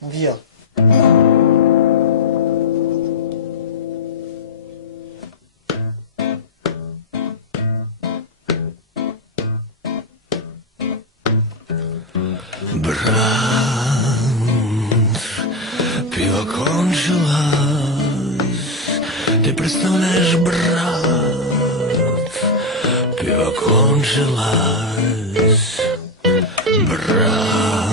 В'я. Пиво кончилось, ты представляешь, брат, пиво кончилось, брат,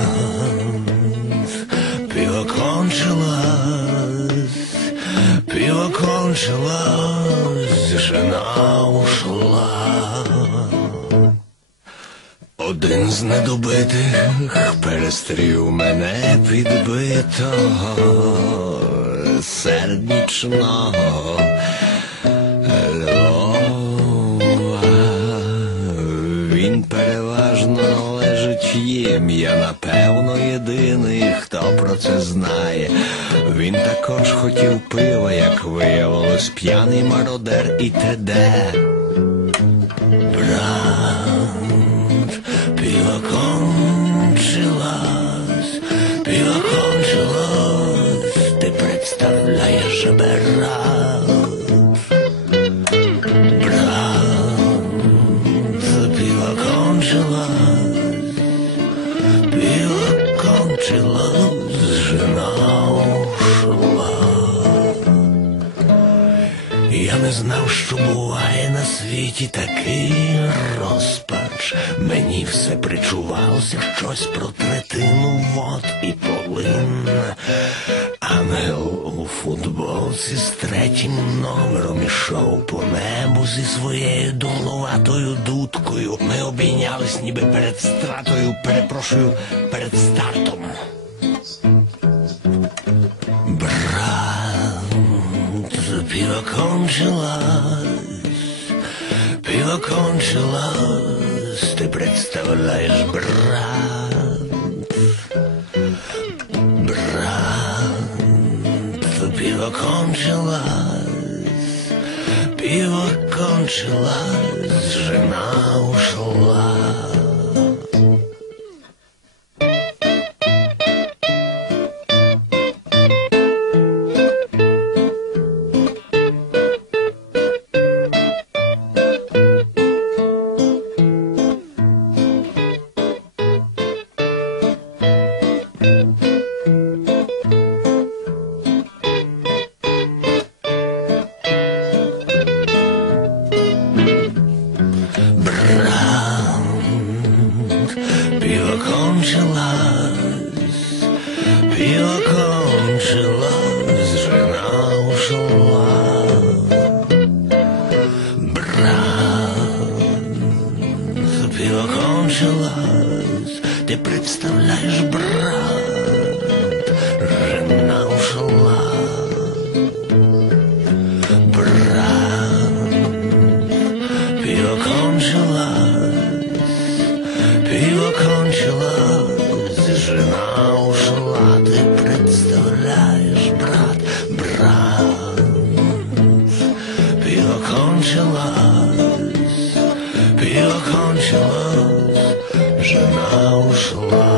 Один з недобитих перестрів мене підбитого серднічного Львова. Він переважно належить їм. Я напевно єдиний, хто про це знає. Він також хотів пива, як виявилось, п'яний мародер і т.д. Брат, кончилось, жена ушла. Я не знав, що буває на світі такий розпач. Мені все причувалося щось про третину вод і полин. Ангел у футболці з третім номером ішов по небу зі своєю дуловатою дудкою. Ми обійнялись ніби перед стратою, перепрошую, перед стартом. Брат, пиво кончилось, пиво кончилось, ты представляешь, брат, брат, пиво кончилось, пиво кончилось, жена ушла. Пиво кончилось, пиво кончилось, жена ушла. Брат, пиво кончилось, ты представляешь, брат, жена жена ушла, ты представляешь, брат, брат. Пиво кончилось, пиво кончилось, жена ушла.